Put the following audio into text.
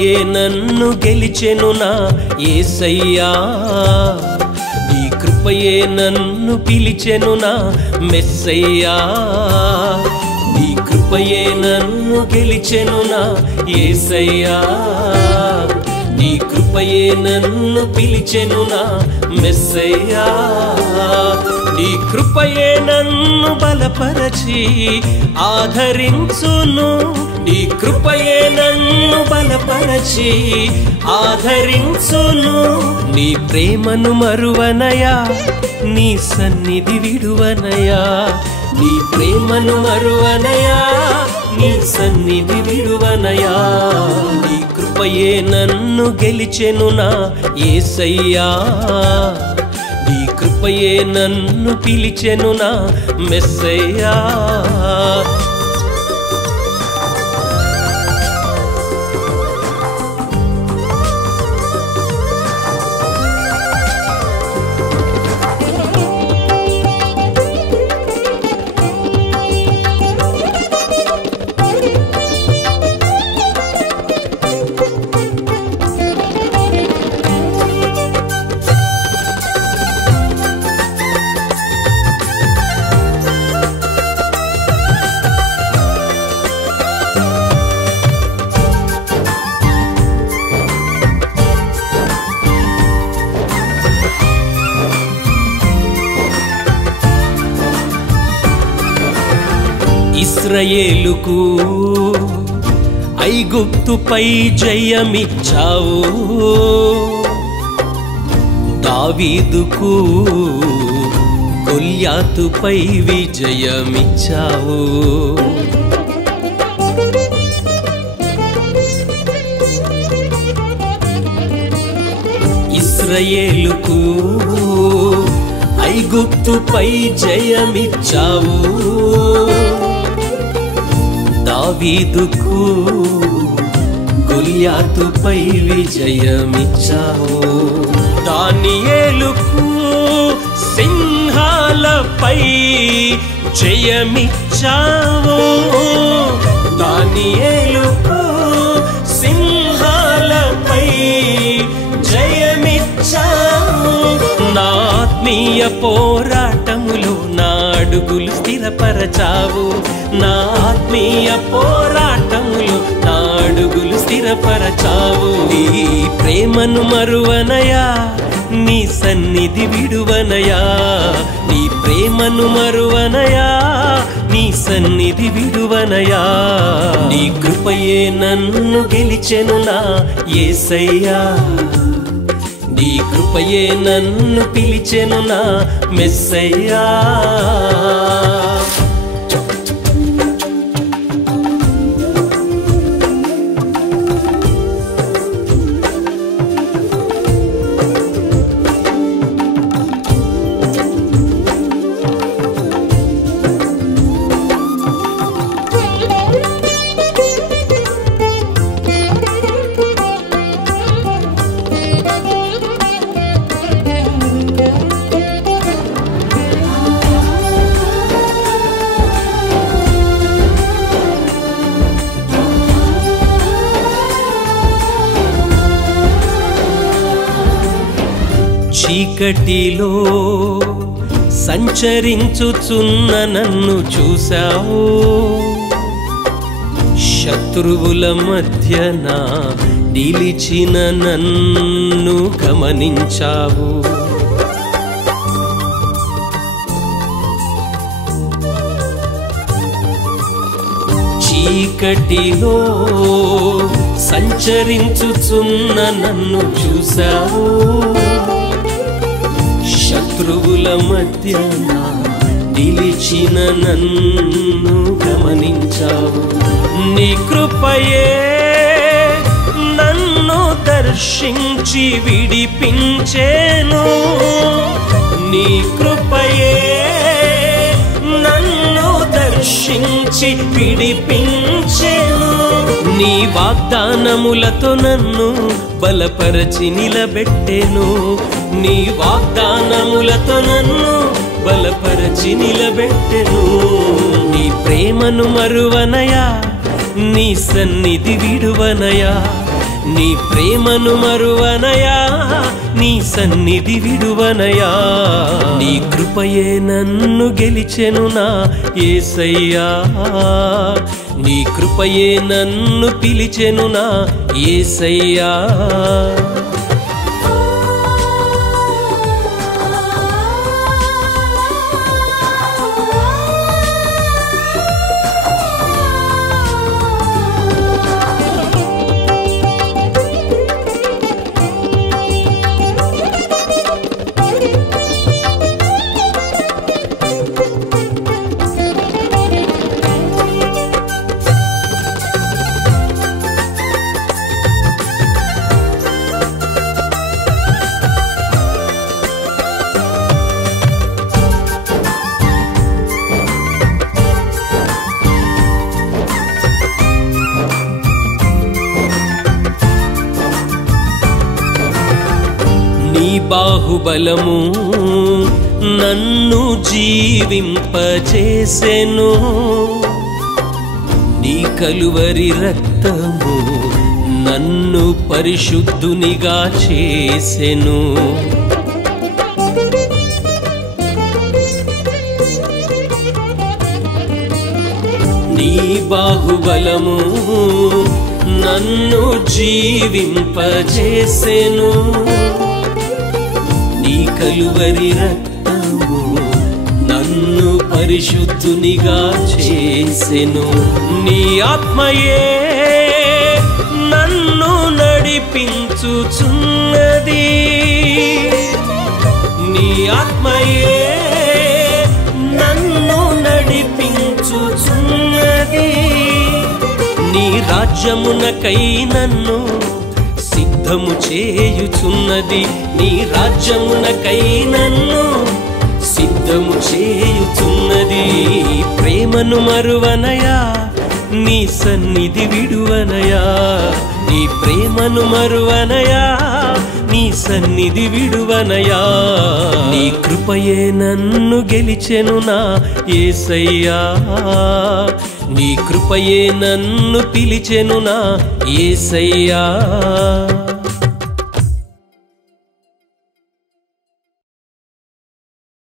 కృపయే నన్ను గెలిచెను నా యేసయ్యా నీ కృపయే నన్ను పిలిచెను నా మెస్సయ్యా నీ కృపయే నన్ను గెలిచెను నా యేసయ్యా నీ కృపయే నన్ను పిలిచెను నా మెస్సయ్యా నీ కృపయే నన్ను బలపరచి ఆదరించును నీ కృపయే నన్ను బలపరచి ఆదరించును నీ ప్రేమను మరువనయా నీ సన్నిధి విడువనయా నీ ప్రేమను మరువనయా నీ సన్నిధి విడువనయా నీ కృపయే నన్ను గెలిచెను నా యేసయ్యా నీ కృపయే నన్ను పిలిచెను నా మెస్సయ్యా ఇశ్రాయేలుకు ఐగుప్తుపై జయమిచ్చావు దావీదుకు గొల్యాతుపై విజయమిచ్చావు ఇశ్రాయేలుకు ఐగుప్తుపై జయమిచ్చావు దావీదుకు గొల్యాతుపై విజయమిచ్చావు దానియేలుకు సింహాలపై జయమిచ్చావు దానియేలుకు సింహాలపై జయమిచ్చావు నా ఆత్మీయ పోరాటములో నా అడుగులు స్థిరపరచావు నా ఆత్మీయ పోరాటములో నా అడుగులు స్థిరపరచావు నీ ప్రేమను మరువనయా నీ సన్నిధి విడువనయా నీ ప్రేమను మరువనయా నీ సన్నిధి విడువనయా నీ కృపయే నన్ను గెలిచెను నా యేసయ్యా నీ కృపయే నన్ను పిలిచెను నా మెస్సయ్యా చీకటిలో సంచరించుచున్న నన్ను చూశావు శత్రువుల మధ్యన నిలిచిన నన్ను గమనించావు చీకటిలో సంచరించుచున్న నన్ను చూశావు శత్రువుల మధ్యన నిలిచిన నన్ను గమనించావు నీ కృపయే నన్ను దర్శించి విడిపించేను నీ కృపయే నన్ను దర్శించి విడిపించేను నీ వాగ్దానములతో నన్ను బలపరచి నిలబెట్టెను నీ వాగ్దానములతో నన్ను బలపరచి నిలబెట్టెను నీ ప్రేమను మరువనయా నీ సన్నిధి విడువనయా నీ ప్రేమను మరువనయా, నీ సన్నిధి విడువనయా. నీ కృపయే నన్ను గెలిచెను నా యేసయ్యా, నీ కృపయే నన్ను పిలిచెను నా యేసయ్యా. నీ బాహుబలము నన్ను జీవింపచేసెను, నీ కలువరి రక్తము నన్ను పరిశుద్ధునిగా చేసెను. నీ బాహుబలము నన్ను జీవింపచేసెను, నీ కలువరి రక్తము నన్ను పరిశుద్ధునిగా చేసెను. నీ ఆత్మయే నన్ను నడిపించుచున్నది, నీ ఆత్మయే నన్ను నడిపించుచున్నది. నీ రాజ్యమునకై నన్ను సిద్ధము చేయుచున్నది, నీ రాజ్యమునకై నన్ను సిద్ధము చేయుచున్నది. ప్రేమను మరువనయా, నీ సన్నిధి విడువనయా, నీ ప్రేమను మరువనయా, నీ సన్నిధి విడువనయా. నీ కృపయే నన్ను గెలిచెను నా యేసయ్యా, నీ కృపయే నన్ను పిలిచెను నా యేసయ్యా.